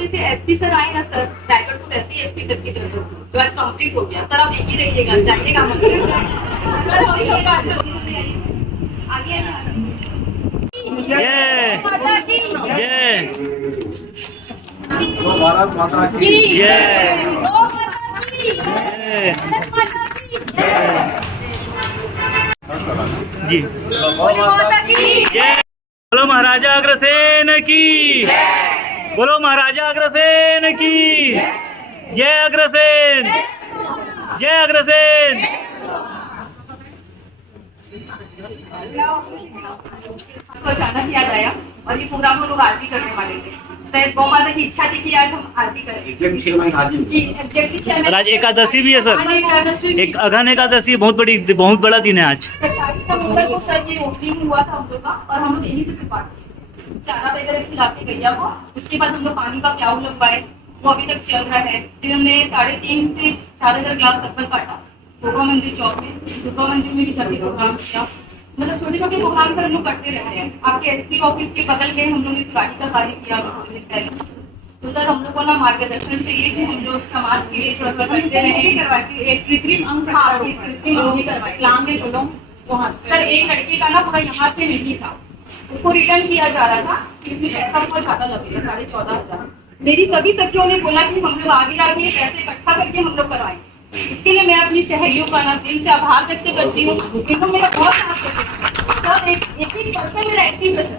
जैसे SP sir आए ना सर, रायगढ़ को वैसे ही एसपी सर की जरूरत थी, जो आज कंप्लीट हो गया। सर आप एक ही रहिएगा, जाइएगा मत। सर वही होगा, आगे माता की जय तो भारत माता की जय गौ माता की भारत माता की जी गौ माता की जय। बोलो महाराजा अग्रसेन की, बोलो महाराजा अग्रसेन की जय। अग्रसेन जय, अग्रसेन। को अचानक याद आया और ये प्रोग्राम हम लोग आज ही करने वाले थे। शायद गौ माता की इच्छा थी कि आज हम आज ही करें। जी एग्जैक्टली चेयरमैन। आज एकादशी भी है सर, एक अघन एकादशी, बहुत बड़ा दिन है आज। 27 नवंबर को सर ये ओपनिंग हुआ था हम लोग का, और हम लोग यहीं से शुरुआत की। चारा वगैरह खिलाते गैया को, उसके बाद हम लोग पानी का प्याऊ लगवाए, वो अभी तक चल रहा है। फिर हमने 3.5 से 4,000 ग्लास तक काटा दुर्गा मंदिर चौक में। दुर्गा मंदिर में भी सभी प्रोग्राम किया, मतलब छोटे छोटे प्रोग्राम पर हम लोग करते रह रहे हैं। आपके एसपी ऑफिस के बगल में हम लोग ने सुराही का कार्य किया पहले। तो सर हम लोग को ना मार्गदर्शन चाहिए कि हम लोग समाज के लिए थोड़ा सा करते रहे। करवाती एक कृत्रिम अंग, हाँ कृत्रिम अंग भी करवाए लाम में बोलो वहाँ। सर एक लड़के का ना पूरा यहाँ से नहीं था, उसको रिटर्न किया जा रहा था, इसमें पैसा बहुत ज्यादा लगेगा 14,500। मेरी सभी सखियों ने बोला कि हम लोग आगे आगे पैसे इकट्ठा करके हम लोग करवाएंगे। इसके लिए मैं अपनी सहयोगियों का ना दिल से आभार व्यक्त करती हूँ। एकदम मेरा बहुत साथ करते सब एक पर्सन मेरा एक्टिव है सर,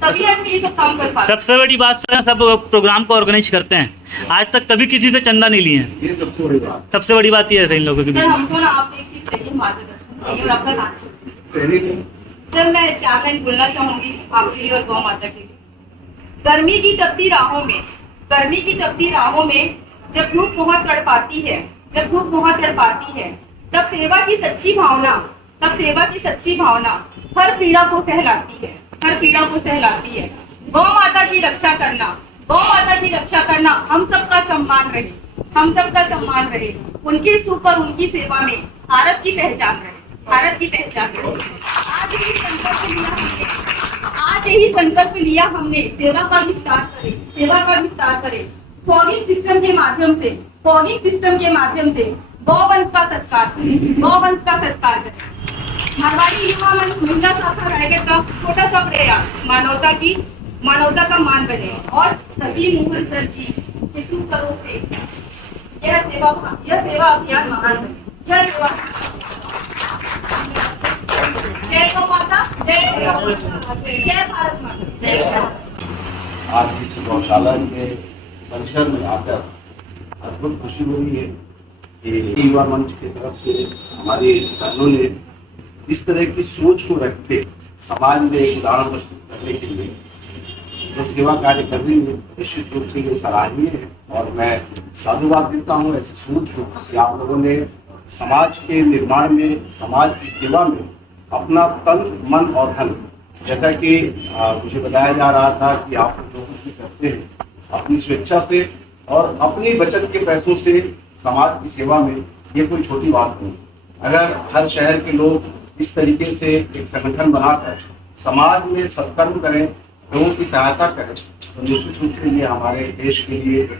तभी आज मैं ये सब काम कर पा रहा हूँ। सबसे बड़ी बात सर, सब प्रोग्राम को ऑर्गेनाइज करते हैं, आज तक कभी किसी से चंदा नहीं लिए हैं। ये सबसे बड़ी बात। सबसे बड़ी बात ये है इन लोगों की। सर हमको ना आपसे एक चीज चाहिए, मार्गदर्शन चाहिए और आपका साथ चाहिए। सर मैं 4 लाइन बोलना चाहूंगी आपके लिए और गौ माता के लिए। गर्मी की तपती राहों में, गर्मी की तपती राहों में जब धूप बहुत तड़पाती है, जब धूप बहुत तड़पाती है, तब सेवा की सच्ची भावना, तब सेवा की सच्ची भावना हर पीड़ा को सहलाती है, हर पीड़ा को सहलाती है। गौ माता की रक्षा करना, गौ माता की रक्षा करना हम सबका सम्मान रहे, हम सबका सम्मान रहे। उनके सुख और उनकी सेवा में भारत की पहचान रहे, भारत की पहचान रहे। आज यही संकल्प लिया हमने, आज यही संकल्प लिया हमने, सेवा का विस्तार करें, सेवा का विस्तार करें। फॉगिंग सिस्टम के माध्यम से, फॉगिंग सिस्टम के माध्यम से गौवंश का सत्कार करें, गौवंश का सत्कार करें। मारवाड़ी युवा मंच महिला शाखा रायगढ़ का छोटा सा प्रयास मानवता का मान बने और सभी मोहन सर जी के सुकरों से यह सेवा अभियान महान बने। जय सेवा, जय गौ माता, जय भारत माता, जय भारत। आज इस गौशाला के परिसर में आकर अद्भुत खुशी हुई है कि युवा मंच की तरफ से हमारे बहनों ने इस तरह की सोच को रखते समाज में एक उदाहरण प्रस्तुत करने के लिए जो सेवा कार्य कर रही है, निश्चित रूप से ये सराहनीय है। और मैं साधुवाद देता हूँ ऐसी सोच को कि आप लोगों ने समाज के निर्माण में, समाज की सेवा में अपना तन, मन और धन, जैसा कि मुझे बताया जा रहा था कि आप जो कुछ भी करते हैं अपनी स्वेच्छा से और अपनी बचत के पैसों से समाज की सेवा में, ये कोई छोटी बात नहीं। अगर हर शहर के लोग इस तरीके से एक संगठन बनाकर समाज में सत्कर्म करें, लोगों की सहायता करें, तो निश्चित रूप से ये हमारे देश के लिए एक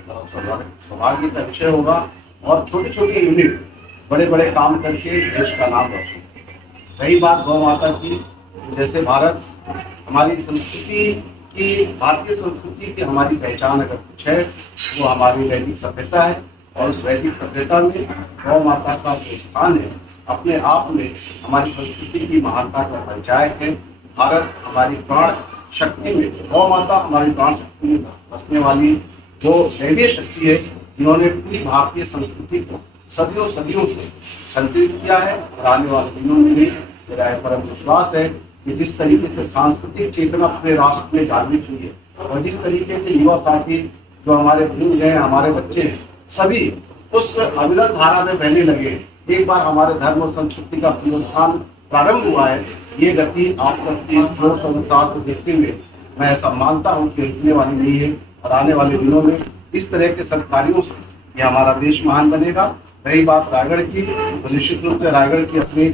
सौभाग्य का विषय होगा। और छोटे छोटे यूनिट बड़े बड़े काम करके देश का नाम रोशन करें। रही बात गौ माता की, जैसे भारत हमारी संस्कृति की, भारतीय संस्कृति की हमारी पहचान अगर कुछ है वो हमारी वैदिक सभ्यता है। और उस वैदिक सभ्यता में गौ माता का जो स्थान है अपने आप में हमारी संस्कृति की महानता का परिचायक है। भारत हमारी प्राण शक्ति में, गौ माता हमारी प्राण शक्ति में बसने वाली जो दैवीय शक्ति है, जिन्होंने पूरी भारतीय संस्कृति को सदियों सदियों से संतुलित किया है। और आने वाले दिनों में भी मेरा परम विश्वास है कि जिस तरीके से सांस्कृतिक चेतना पूरे राष्ट्र में जागृत हुई है और जिस तरीके से युवा साथी जो हमारे बुजुर्ग हैं, हमारे बच्चे हैं, सभी उस अविरल धारा में बहने लगे। एक बार हमारे धर्म और संस्कृति का पुनरुत्थान प्रारंभ हुआ है। ये गति आप सबकी जोश और उत्साह को देखते हुए मैं ऐसा मानता हूँ कि रुकने वाली नहीं है। और आने वाले दिनों में इस तरह के सत्कार्यों से ये हमारा देश महान बनेगा। रही बात रायगढ़ की, तो निश्चित रूप से रायगढ़ की अपनी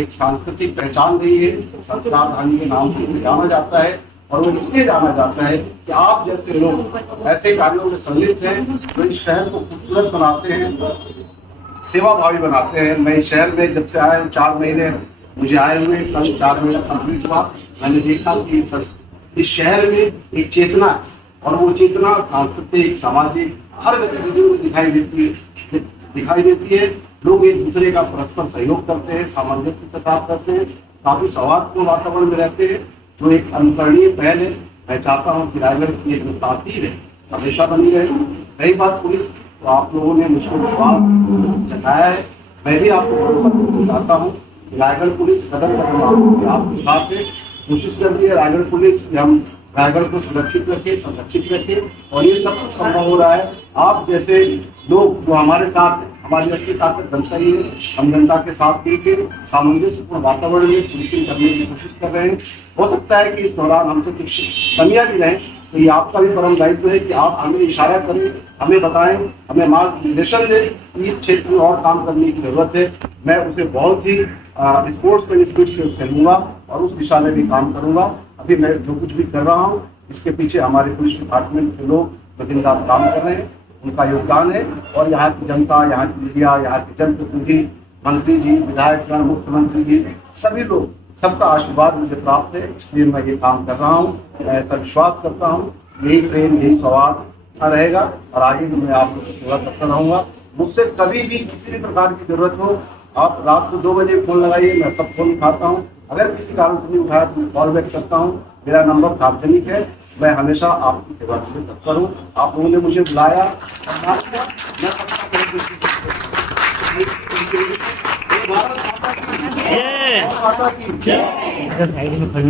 एक सांस्कृतिक पहचान रही है, संस्कार धानी के नाम से जाना जाता है। और वो इसलिए जाना जाता है कि आप जैसे लोग ऐसे कार्यों में संलिप्त हैं जो इस शहर को खूबसूरत बनाते हैं, सेवा भावी बनाते हैं। मैं इस शहर में जब से आया हूँ 4 महीने मुझे आए हुए, कल 4 महीना कंप्लीट हुआ। मैंने देखा कि इस शहर में एक चेतना है और वो चेतना सांस्कृतिक, सामाजिक हर गतिविधियों में दिखाई देती है। लोग एक दूसरे का परस्पर सहयोग करते हैं, सामंजस्य के साथ करते हैं, काफी सौहार्दपूर्ण वातावरण में रहते हैं, जो एक अनुकरणीय पहल है। मैं चाहता हूँ कि रायगढ़ की जो तासीर है हमेशा बनी रहे। रही बात पुलिस, तो आप लोगों ने मुझको विश्वास जताया है, मैं भी आपको चाहता हूँ कि रायगढ़ पुलिस कदम कदम आपके साथ है। कोशिश कर रही है रायगढ़ पुलिस कि हम रायगढ़ को सुरक्षित रखें, संरक्षित रखें, और ये सब कुछ संभव हो रहा है आप जैसे लोग जो हमारे साथ हैं। हमारी असली ताकत जनता ही है। हम जनता के साथ मिलकर सामंजस्यपूर्ण वातावरण में पुलिसिंग करने की कोशिश कर रहे हैं। हो सकता है कि इस दौरान हमसे कुछ कमियां भी रहें, तो ये आपका भी परम दायित्व है कि आप हमें इशारा करें, हमें बताएं, हमें मार्गदर्शन दें कि इस क्षेत्र में और काम करने की जरूरत है। मैं उसे बहुत ही स्पोर्ट्समैन स्पिरिट से उससे लूंगा और उस दिशा में भी काम करूंगा। अभी मैं जो कुछ भी कर रहा हूँ इसके पीछे हमारे पुलिस डिपार्टमेंट के लोग दिन रात काम कर रहे हैं, उनका योगदान है। और यहाँ की जनता, यहाँ की मीडिया, यहाँ के जनप्रतिनिधि, मंत्री जी, विधायकगण, मुख्यमंत्री जी, सभी लोग, सबका आशीर्वाद मुझे प्राप्त है, इसलिए मैं ये काम कर रहा हूँ। मैं ऐसा विश्वास करता हूँ यही प्रेम, यही सौहार्द रहेगा और आगे भी मैं आप लोग की सेवा करता रहूँगा। मुझसे कभी भी किसी भी प्रकार की जरूरत हो, आप रात को 2 बजे फोन लगाइए, मैं सब फोन उठाता हूँ। अगर किसी कारण से नहीं उठाया तो मैं कॉल बैक करता हूँ। मेरा नंबर सार्वजनिक है, मैं हमेशा आपकी सेवा के लिए तत्पर हूँ। आप लोगों ने मुझे बुलाया,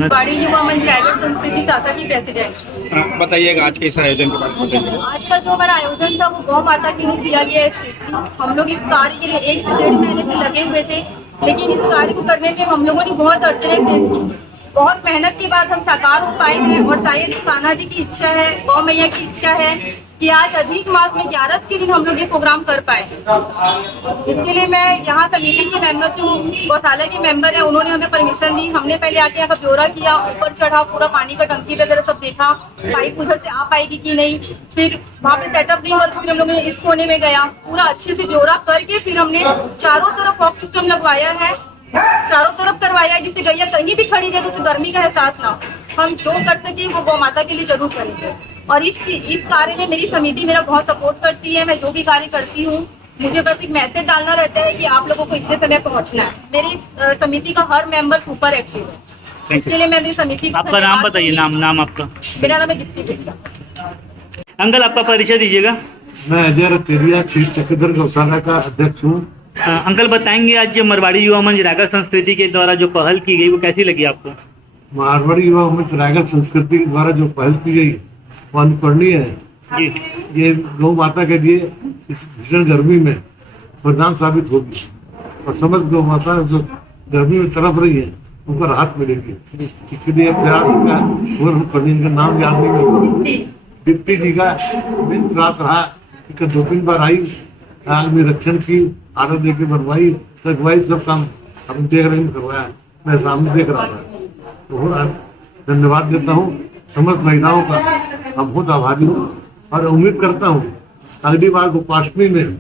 बड़ी युवा मंच रायगढ़ संस्कृति शाखा की प्रेसिडेंट। बताइएगा आज के इस आयोजन के बारे में बताइए। आज का जो हमारा आयोजन था वो गौ माता के लिए किया गया है। हम लोग इस कार्य के लिए 1 से 1.5 महीने से लगे हुए थे, लेकिन इस कार्य को करने में हम लोगों ने बहुत अड़चनें फेस की। बहुत मेहनत के बाद हम साकार हो पाए हैं और शायद कान्हा जी की इच्छा है, गौ मैया की इच्छा है कि आज अधिक मास में 11 के दिन हम लोग ये प्रोग्राम कर पाए। इसके लिए मैं यहाँ समिति के मेंबर, जो गौशाला के मेंबर है, उन्होंने हमें परमिशन दी। हमने पहले आके यहाँ का ब्यौरा किया, ऊपर चढ़ा, पूरा पानी का टंकी वगैरह सब देखा, पाइप उधर से आ पाएगी कि नहीं। फिर वहाँ पे सेटअप नहीं हुआ तो फिर हम लोगों ने इस कोने में गया, पूरा अच्छे से ब्यौरा करके फिर हमने चारों तरफ फॉग सिस्टम लगवाया है, चारों तरफ करवाया है, जिससे गैया कहीं भी खड़ी रहे तो उसे गर्मी का एहसास ना हो। हम जो कर सके वो गौ माता के लिए जरूर करेंगे। और इस कार्य में मेरी समिति मेरा बहुत सपोर्ट करती है। मैं जो भी कार्य करती हूँ, मुझे बस एक मैसेज डालना रहता है कि आप लोगों को इतने समय पहुँचना है। मेरी समिति का हर मेंबर सुपर एक्टिव है, इसके लिए मैं मेरी समिति। आपका नाम बताइए। नाम आपका? मेरा नाम है दीप्ति बिरला। अंकल आपका परिचय दीजिएगा। मैं अजय रतेरिया चीफ चक्रधर गौशाला का अध्यक्ष हूँ। अंकल बताएंगे आज जो मारवाड़ी युवा मंच रायगढ़ संस्कृति के द्वारा जो पहल की गई वो कैसी लगी आपको? मारवाड़ी युवा मंच रायगढ़ संस्कृति के द्वारा जो पहल की गई वो अनुकरणीय है। ये गौ माता के लिए इस भीषण गर्मी में वरदान साबित होगी और समस्त गौ माता जो गर्मी में तड़प रही है उनको राहत मिलेगी। इसके लिए का नाम याद नहीं, दीप्ति जी का दिन प्रयास रहा कि 2-3 बार आई, आग में रक्षण की, आदत देके बनवाई, लगवाई, सब काम हम देख रहे हैं, करवाया, मैं सामने देख रहा था। तो धन्यवाद देता हूँ समस्त महिलाओं का, हम बहुत आभारी हूँ और उम्मीद करता हूँ अगली बार गोपाष्टमी में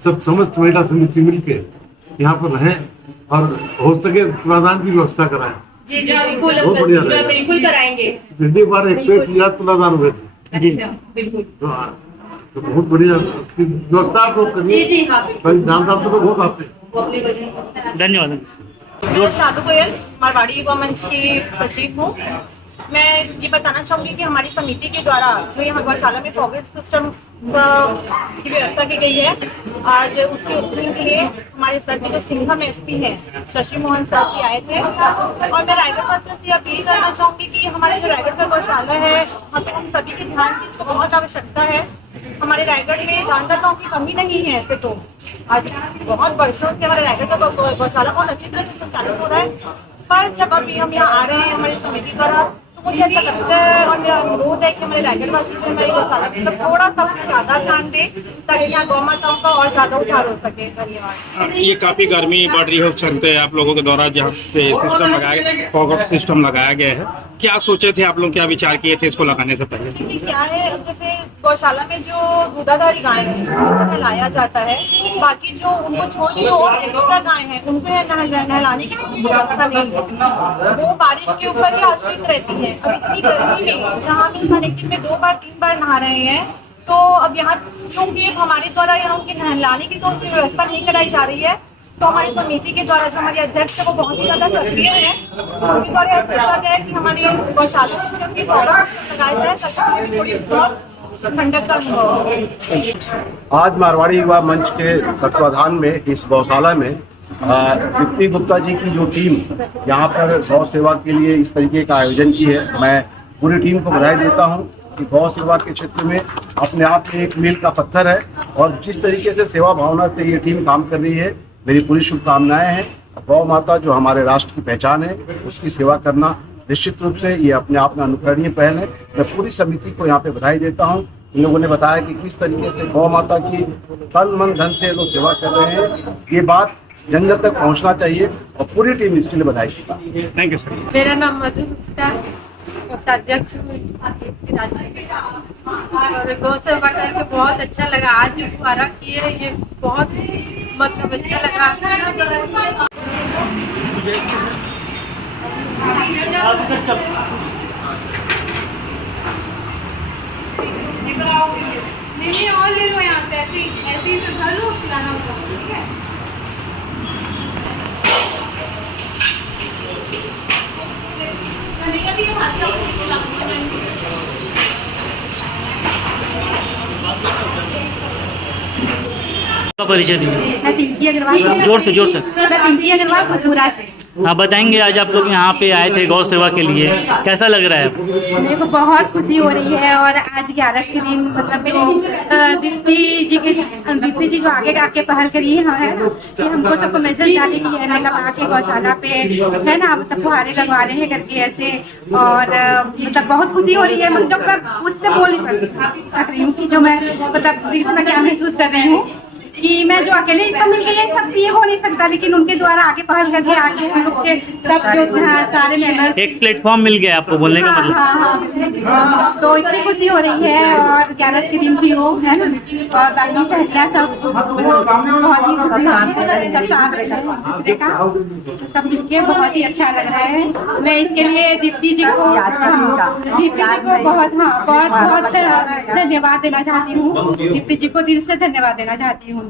सब समस्त महिला समिति मिलके यहाँ पर रहें और हो सके तुलादान की व्यवस्था कराएं। जी बिल्कुल, बहुत बढ़िया रहेगा। बिल्कुल कराएंगे। पिछली बार 101 तुलादान हुए थे। जी बिल्कुल, तो बहुत बढ़िया उसकी व्यवस्था आप लोग करिए। जी हाँ, दाम तो बहुत आते हैं। धन्यवाद। साधु गोयल मारवाड़ी युवा मंच की सचिव हूँ। मैं ये बताना चाहूँगी कि हमारी समिति के द्वारा जो यहाँ गौशाला में फॉग सिस्टम की व्यवस्था की गई है, आज उसके ओपनिंग के लिए हमारे सर के जो सिंघम एसपी हैं शशि मोहन सर जी आए थे। और मैं रायगढ़ वासियों से अपील करना चाहूँगी कि हमारे जो रायगढ़ का गौशाला है हम सभी के ध्यान की बहुत आवश्यकता है। हमारे रायगढ़ में दानदाताओं की कमी नहीं है। ऐसे तो आज बहुत वर्षों से हमारे रायगढ़ का गौशाला बहुत अच्छी तरह से संचालित हो रहा है, पर जब अभी हम यहाँ आ रहे हैं हमारी समिति द्वारा, तो मुझे ऐसा लगता है और मेरा अनुरोध है कि हमारे रायगढ़ वासी जो हमारे गौशाला पर थोड़ा सा ज़्यादा ध्यान दें ताकि यहाँ गौ माताओं का और ज़्यादा उद्धार हो सके। धन्यवाद। ये काफी गर्मी बढ़ रही हो सकते हैं आप लोगों के द्वारा जहाँ पे सिस्टम लगाया गया, फॉग सिस्टम लगाया गया है, क्या सोचे थे आप लोग, क्या विचार किए थे इसको लगाने से पहले? देखिए क्या है, जैसे गौशाला में जो दूधाधारी गाय है उनको नहलाया जाता है, बाकी जो उनको छोड़ के और एक्स्ट्रा गाय है उनको नहलाने की कोई व्यवस्था नहीं है। वो बारिश के ऊपर ही आश्रित रहती है। अब इतनी गर्मी में जहाँ हम इंसान एक दिन में 2 बार 3 बार नहा रहे हैं, तो अब यहाँ चूंकि हमारे द्वारा यहाँ उनके नहलाने की तो उनकी व्यवस्था नहीं कराई जा रही है, तो हमारी समिति के द्वारा जो हमारे अध्यक्ष है वो बहुत ही ज्यादा सक्रिय है। उनके द्वारा यह सोचा गया है कि हमारी गौशाला में जो लगाया जाए ताकि थोड़ी बहुत ठंडक का अनुभव हो। आज मारवाड़ी युवा मंच के तत्वाधान में इस गौशाला में दीप्ति गुप्ता जी की जो टीम यहाँ पर गौ सेवा के लिए इस तरीके का आयोजन की है, मैं पूरी टीम को बधाई देता हूँ कि गौ सेवा के क्षेत्र में अपने आप में एक मील का पत्थर है और जिस तरीके से सेवा भावना से ये टीम काम कर रही है, मेरी पूरी शुभकामनाएं हैं। गौ माता जो हमारे राष्ट्र की पहचान है, उसकी सेवा करना निश्चित रूप से ये अपने आप में अनुकरणीय पहल है। मैं पूरी समिति को यहाँ पे बधाई देता हूँ। इन लोगों ने बताया कि किस तरीके से गौ माता की तन मन धन से लोग सेवा कर रहे हैं, ये बात जन जन तक पहुँचना चाहिए और पूरी टीम इसके लिए बधाई देती है। Thank you sir. मेरा नाम मधु गुप्ता है, कोषाध्यक्ष हूँ और गौ सेवा करके बहुत अच्छा लगा। आज जो फुहारा किए ये बहुत मतलब अच्छा लगा। नहीं और ले लो यहाँ से, ऐसे ही तो भर लो, खिलाना होगा। ठीक है। परिचय दीजिए। मैं पिंकी अग्रवाल। जोर से मैं पिंकी अग्रवाल खुशपुरा से। हाँ, बताएंगे आज आप लोग यहाँ पे आए थे गौ सेवा के लिए, कैसा लग रहा है आपको? मेरे को बहुत खुशी हो रही है और आज 11 के दिन मतलब मेरे दीप्ति जी को आगे पहल करी है कि हमको सबको मैसेज डाली की है मतलब आके गौशाला पे है ना, मतलब फुहारे लगवा रहे हैं करके ऐसे, और मतलब बहुत खुशी हो रही है। मतलब मैं मुझसे बोल नहीं सक रही हूँ कि जो मैं मतलब दिल से मैं क्या महसूस कर रही हूँ कि मैं जो अकेले इनकम मिल गई है सब ये हो नहीं सकता, लेकिन उनके द्वारा आगे पहल करके आगे हम लोग के सब जो सारे मेंबर्स एक प्लेटफॉर्म मिल गया आपको बोलने का मतलब। हाँ, तो इतनी खुशी हो रही है और 11 के दिन की हो है ना, और बाकी सहेलियाँ सब बहुत ही सब साथ दूसरे का सब मिलके बहुत ही अच्छा लग रहा है। मैं इसके लिए दीप्ति जी को बहुत धन्यवाद देना चाहती हूँ। दीप्ति जी को दिल से धन्यवाद देना चाहती हूँ।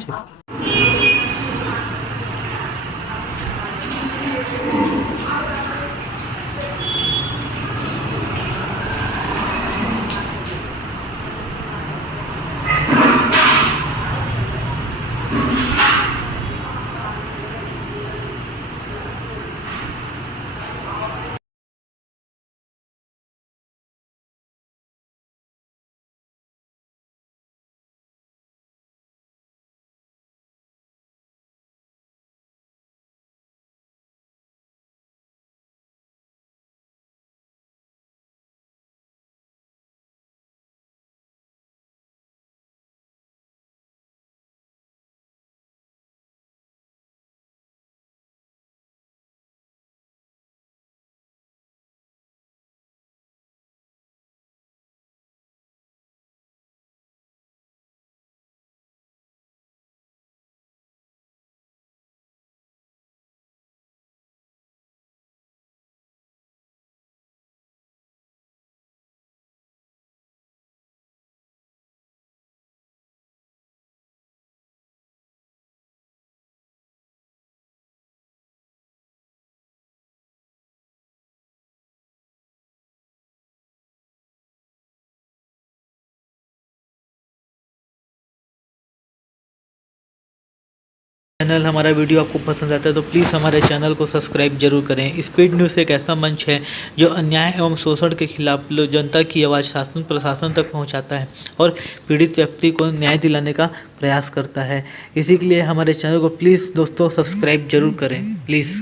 चैनल हमारा वीडियो आपको पसंद आता है तो प्लीज़ हमारे चैनल को सब्सक्राइब जरूर करें। स्पीड न्यूज़ एक ऐसा मंच है जो अन्याय एवं शोषण के खिलाफ जनता की आवाज़ शासन प्रशासन तक पहुंचाता है और पीड़ित व्यक्ति को न्याय दिलाने का प्रयास करता है। इसी के लिए हमारे चैनल को प्लीज़ दोस्तों सब्सक्राइब जरूर करें प्लीज़।